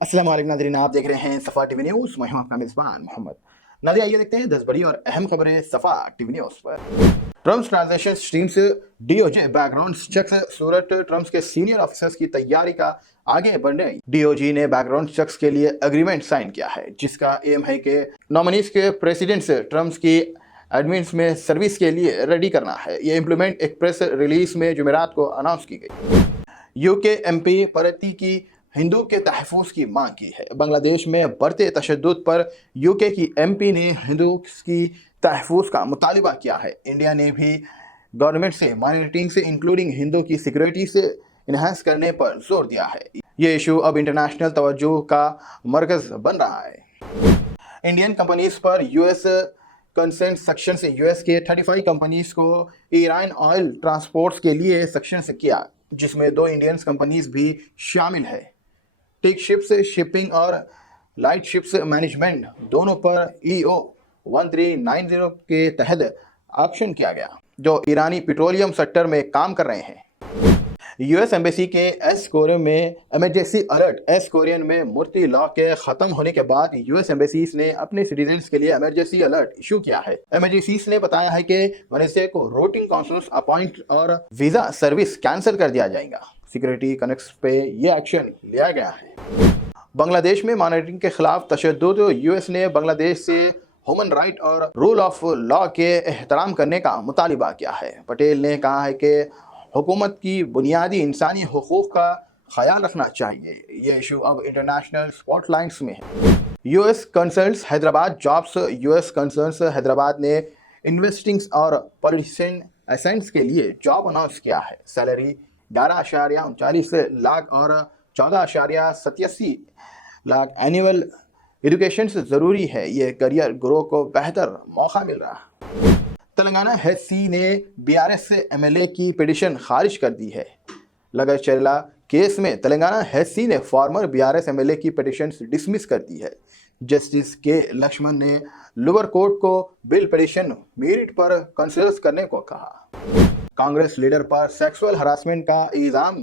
अस्सलाम वालेकुम नाज़रीन, आप देख रहे हैं सफ़ा टीवी न्यूज़। मैं हूं आपका मेज़बान मोहम्मद। नाज़रीन, आइए देखते हैं 10 बड़ी और अहम खबरें सफ़ा टीवी न्यूज़ पर। Trump transaction streams DOJ background checks सूरत ट्रम्प के सीनियर ऑफिसर्स की तैयारी का आगे बढ़ने डीओजी ने बैकग्राउंड चेक्स के लिए एग्रीमेंट साइन किया है, जिसका एम है कि नॉमिनीज के प्रेसिडेंट्स ट्रम्प की एडमिन्स में सर्विस के लिए रेडी करना है। ये इम्प्लीमेंट एक प्रेस रिलीज में जुमेरात को अनाउंस की गई। यूके एमपी परती की हिंदू के तहफ़्फ़ुज़ की मांग की है। बांग्लादेश में बढ़ते तशद्दुद पर यूके की एमपी ने हिंदू की तहफ़्फ़ुज़ का मुतालबा किया है। इंडिया ने भी गवर्नमेंट से माइनॉरिटीज़ से इंक्लूडिंग हिंदू की सिक्योरिटी से इन्हांस करने पर जोर दिया है। ये इशू अब इंटरनेशनल तवज्जो का मरकज़ बन रहा है। इंडियन कंपनीज पर यूएस कंसेंट सेक्शन से यूएस के 35 कंपनीज को ईरान ऑयल ट्रांसपोर्ट्स के लिए सेक्शन से किया, जिसमें 2 इंडियन कंपनीज भी शामिल है। टिक शिप्स शिपिंग और लाइट शिप्स मैनेजमेंट दोनों पर ईओ 1390 के तहत ऑक्शन किया गया, जो ईरानी पेट्रोलियम सेक्टर में काम कर रहे हैं। यूएस एम्बेसी के एस कोरियन में इमरजेंसी अलर्ट। एस कोरियन में मूर्ति लॉ के खत्म होने के बाद यूएस एम्बेसीज ने अपने सिटीजन्स के लिए इमरजेंसी अलर्ट इशू किया है। एमबेसीज ने बताया है कि वेडनेसडे को रूटिंग काउंसल्स अपॉइंट और वीजा सर्विस कैंसिल कर दिया जाएगा। सिक्योरिटी कनेक्ट्स पे ये एक्शन लिया गया है। बांग्लादेश में माइनॉरिटी के खिलाफ तशद्दुद। यूएस ने बांग्लादेश से ह्यूमन राइट और रूल ऑफ लॉ के एहतराम करने का मुतालबा किया है। पटेल ने कहा है कि हुकूमत की बुनियादी इंसानी हुकूक का ख्याल रखना चाहिए। ये इशू अब इंटरनेशनल स्पॉटलाइट्स में है। US consuls Hyderabad jobs. US consuls Hyderabad ने इन्वेस्टिंग्स और पॉलिटिशियन एसेंट्स के लिए जॉब अनाउंस किया है। सैलरी 11.39 लाख और 14.87 लाख एनुअल एजुकेशन से ज़रूरी है। ये करियर ग्रो को बेहतर मौका मिल रहा है। तेलंगाना एचसी ने बीआरएस से एमएलए की पिटीशन खारिज कर दी है। लगरचेरला केस में तेलंगाना एचसी ने फॉर्मर बीआरएस एमएलए की पिटीशन डिसमिस कर दी है। जस्टिस के लक्ष्मण ने लोअर कोर्ट को बिल पिटीशन मेरिट पर कंसिडर करने को कहा। कांग्रेस लीडर पर सेक्सुअल हरासमेंट का इल्जाम।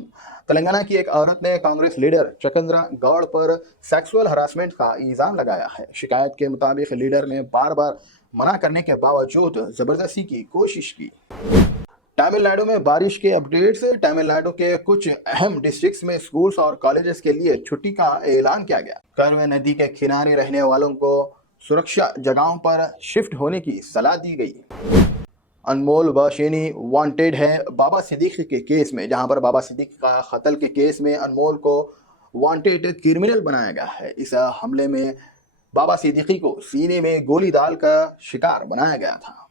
तेलंगाना की एक औरत ने कांग्रेस लीडर चकंद्रा गौड़ पर सेक्सुअल हरासमेंट का इल्जाम लगाया है। शिकायत के मुताबिक लीडर ने बार बार मना करने के बावजूद जबरदस्ती की कोशिश की। तमिलनाडु में बारिश के अपडेट्स। तमिलनाडु के कुछ अहम डिस्ट्रिक्ट्स में स्कूल्स और कॉलेजेस के लिए छुट्टी का ऐलान किया गया। करवे नदी के किनारे रहने वालों को सुरक्षा जगहों पर शिफ्ट होने की सलाह दी गई। अनमोल बशेनी वांटेड है बाबा सिद्दीकी के केस में। जहां पर बाबा सिद्दीकी का कत्ल के केस में अनमोल को वांटेड क्रिमिनल बनाया गया है। इस हमले में बाबा सिद्दीकी को सीने में गोली डालकर शिकार बनाया गया था।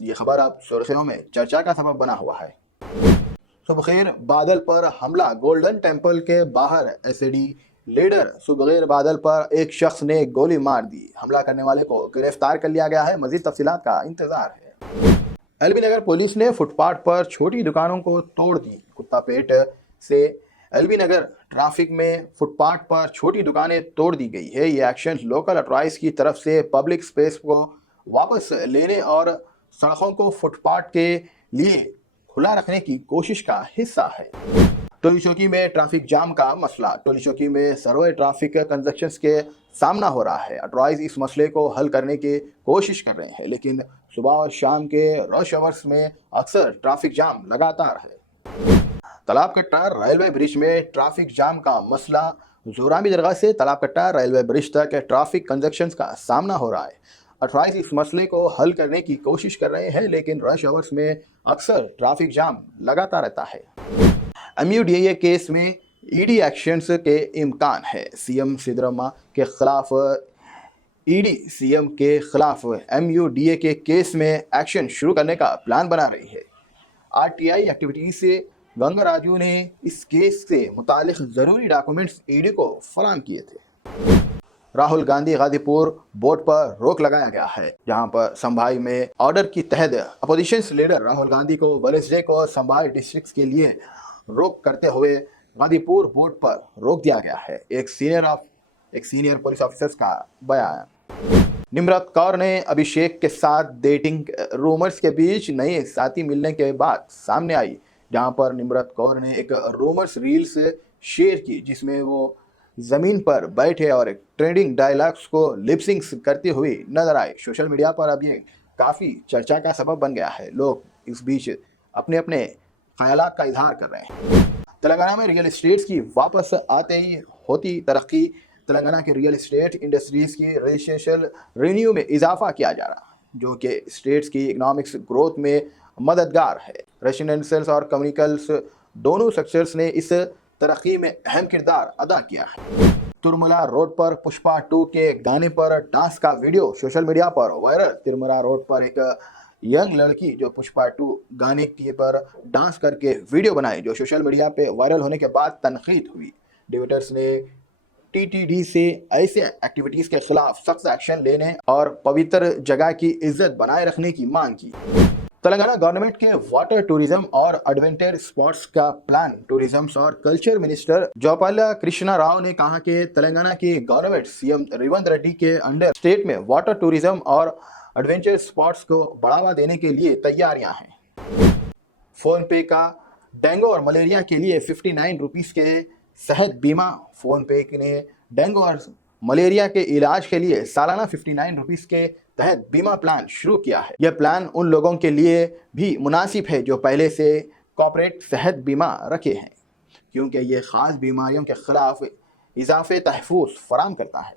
ये खबर अब सुर्खियों में चर्चा का सबब बना हुआ है। सुबखैर बादल पर हमला। गोल्डन टेम्पल के बाहर एसएडी लीडर सुबखैर बादल पर एक शख्स ने गोली मार दी। हमला करने वाले को गिरफ्तार कर लिया गया है। मजीद तफसीलात का इंतजार है। एलबी नगर पुलिस ने फुटपाथ पर छोटी दुकानों को तोड़ दी। कुत्तापेट से एलबी नगर ट्रैफिक में फुटपाथ पर छोटी दुकानें तोड़ दी गई है। ये एक्शन लोकल अथॉरिटीज की तरफ से पब्लिक स्पेस को वापस लेने और सड़कों को फुटपाथ के लिए खुला रखने की कोशिश का हिस्सा है। टोली चौकी में ट्रैफिक जाम का मसला। टोली चौकी में सर्वे ट्रैफिक कंजक्शन के सामना हो रहा है। अथॉरिटीज इस मसले को हल करने की कोशिश कर रहे हैं, लेकिन सुबह और शाम के रश आवर्स में अक्सर ट्रैफिक जाम लगातार है। तालाब कट्टा रेलवे ब्रिज में ट्रैफिक जाम का मसला। जोरामी दरगाह से तालाब कट्टा रेलवे ब्रिज तक ट्रैफिक कंजक्शन का सामना हो रहा है। अथॉरिटीज इस मसले को हल करने की कोशिश कर रहे हैं, लेकिन रश आवर्स में अक्सर ट्रैफिक जाम लगातार रहता है। एमयूडीए केस में ईडी एक्शंस के इम्कान है। सीएम सिद्धरामैया के खिलाफ ईडी सीएम के खिलाफ एमयूडीए के केस में एक्शन शुरू करने का प्लान बना रही है। आरटीआई एक्टिविटीज से गंगाराजू ने इस केस से मुतालिक जरूरी डॉक्यूमेंट्स ईडी को फराहम किए थे। राहुल गांधी गाजीपुर बोर्ड पर रोक लगाया गया है, जहां पर संभाई में ऑर्डर की तहत अपोजिशन लीडर राहुल गांधी को वेडनेसडे को संभाई डिस्ट्रिक्ट के लिए रोक करते हुए गाजीपुर बोर्ड पर रोक दिया गया है। एक सीनियर पुलिस ऑफिसर का बयान। निम्रत कौर ने अभिषेक के साथ डेटिंग रूमर्स के बीच नए साथी मिलने के बाद सामने आई, जहां पर निम्रत कौर ने एक रूमर्स रील्स शेयर की, जिसमें वो जमीन पर बैठे और एक ट्रेंडिंग डायलॉग्स को लिपसिंग्स करती हुई नजर आए। सोशल मीडिया पर अब ये काफ़ी चर्चा का सबब बन गया है। लोग इस बीच अपने अपने ख्यालात का इजहार कर रहे हैं। तेलंगाना में रियल एस्टेट की वापस आते ही होती तरक्की। तेलंगाना के रियल एस्टेट इंडस्ट्रीज की रजिस्ट्रेशन रेवेन्यू में इजाफा किया जा रहा, जो कि स्टेट्स की इकोनॉमिक्स ग्रोथ में मददगार है। रेसिडेंशियल्स और कम्युनिकल्स दोनों सेक्टर्स ने इस तरक्की में अहम किरदार अदा किया है। तिरुमला रोड पर पुष्पा 2 के गाने पर डांस का वीडियो सोशल मीडिया पर वायरल। तिरुमला रोड पर एक यंग लड़की जो पुष्पा 2 गाने के पर डांस करके वीडियो बनाई, जो सोशल मीडिया पे वायरल होने के बाद तनकीद हुई। डिबेटर्स ने टीटीडी से ऐसे एक्टिविटीज के खिलाफ सख्त एक्शन लेने और पवित्र जगह की इज्जत बनाए रखने की मांग की। तेलंगाना गवर्नमेंट के वाटर टूरिज्म और एडवेंचर स्पॉट्स का प्लान। टूरिज्म और कल्चर मिनिस्टर जोपाला कृष्णा राव ने कहा कि तेलंगाना की गवर्नमेंट सीएम रेवंत रेड्डी के अंडर स्टेट में वाटर टूरिज्म और एडवेंचर स्पॉट्स को बढ़ावा देने के लिए तैयारियां हैं। फोन पे का डेंगू और मलेरिया के लिए 59 रुपीस के सेहत बीमा। फोन पे ने डेंगू और मलेरिया के इलाज के लिए सालाना 59 रुपीस के तहत बीमा प्लान शुरू किया है। यह प्लान उन लोगों के लिए भी मुनासिब है जो पहले से कॉर्पोरेट सेहत बीमा रखे हैं, क्योंकि ये खास बीमारियों के खिलाफ इजाफे तहफ़्फ़ुज़ फराम करता है।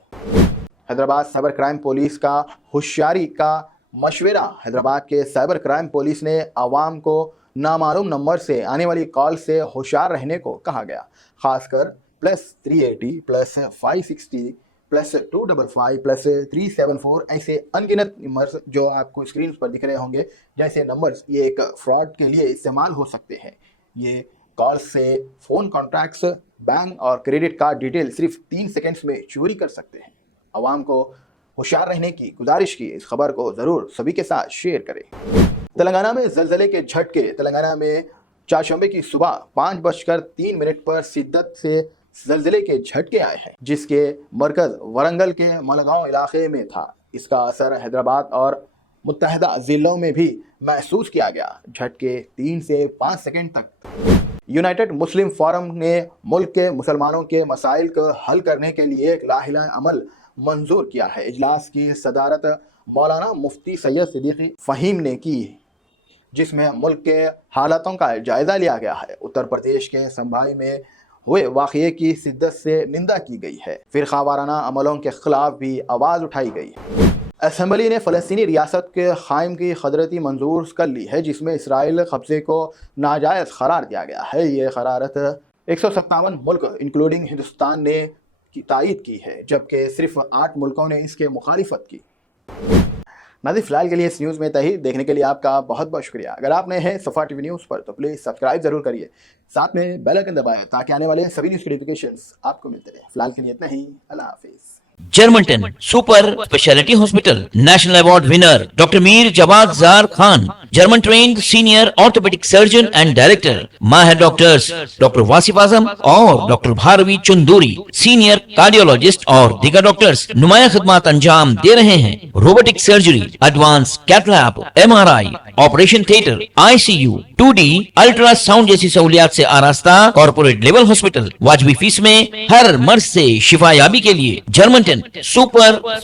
हैदराबाद साइबर क्राइम पुलिस का होशियारी का मशवरा। हैदराबाद के साइबर क्राइम पुलिस ने आवाम को नामालूम नंबर से आने वाली कॉल से होशियार रहने को कहा गया, खासकर +380 +560 +255 +374 ऐसे अनगिनत नंबर्स जो आपको स्क्रीन पर दिख रहे होंगे जैसे नंबर्स, ये एक फ्रॉड के लिए इस्तेमाल हो सकते हैं। ये कॉल से फ़ोन कॉन्टैक्ट्स, बैंक और क्रेडिट कार्ड डिटेल सिर्फ 3 सेकंड्स में चोरी कर सकते हैं। आवाम को होशियार रहने की गुजारिश की। इस खबर को ज़रूर सभी के साथ शेयर करें। तेलंगाना में ज़लज़ले के झटके। तेलंगाना में चारशंबे की सुबह 5:03 पर शिद्दत से ज़लज़ले के झटके आए हैं, जिसके मरकज़ वरंगल के मलगांव इलाके में था। इसका असर हैदराबाद और मुत्तहदा ज़िलों में भी महसूस किया गया। झटके 3 से 5 सेकंड तक। यूनाइटेड मुस्लिम फोरम ने मुल्क के मुसलमानों के मसाइल को हल करने के लिए एक लाहिला अमल मंजूर किया है। इजलास की सदारत मौलाना मुफ्ती सैयद सिद्दीकी फ़हीम ने की, जिसमें मुल्क के हालातों का जायज़ा लिया गया है। उत्तर प्रदेश के संभाई में हुए वाक़ये की शिद्दत से निंदा की गई है। फ़िरक़ावाराना अमलों के खिलाफ भी आवाज़ उठाई गई है। असम्बली ने फ़लस्तीनी रियासत के क़याम की क़दरती मंजूर कर ली है, जिसमें इसराइल कब्ज़े को नाजायज़ करार दिया गया है। ये करारत 157 मुल्क इंक्लूडिंग हिंदुस्तान ने की तायीद की है, जबकि सिर्फ 8 मुल्कों ने इसके मुखालिफत की। नाज़रीन, फ़िलहाल के लिए इस न्यूज़ में तही। देखने के लिए आपका बहुत बहुत शुक्रिया। अगर आप नए हैं सफ़ा टीवी न्यूज़ पर तो प्लीज़ सब्सक्राइब ज़रूर करिए, साथ में बेल आइकन दबाएं ताकि आने वाले सभी न्यूज़ के नोटिफिकेशंस आपको मिलते रहे। फिलहाल के लिए इतना ही। अल्लाह हाफिज़। Germanten super speciality hospital, national award winner doctor Mir Jawad Zar Khan, German trained senior orthopaedic surgeon and director, माहिर डॉक्टर्स डॉक्टर वासिफ आजम और doctor Bharvi Chanduri, senior cardiologist और दीगर डॉक्टर्स नुमाया खिदमत अंजाम दे रहे हैं। Robotic surgery, advance cath lab, MRI, operation theatre, ICU, 2D ultrasound जैसी सहूलियात से आरास्ता कॉर्पोरेट लेवल हॉस्पिटल। वाजबी फीस में हर मर्ज से शिफायाबी के लिए जर्मनटन सुपर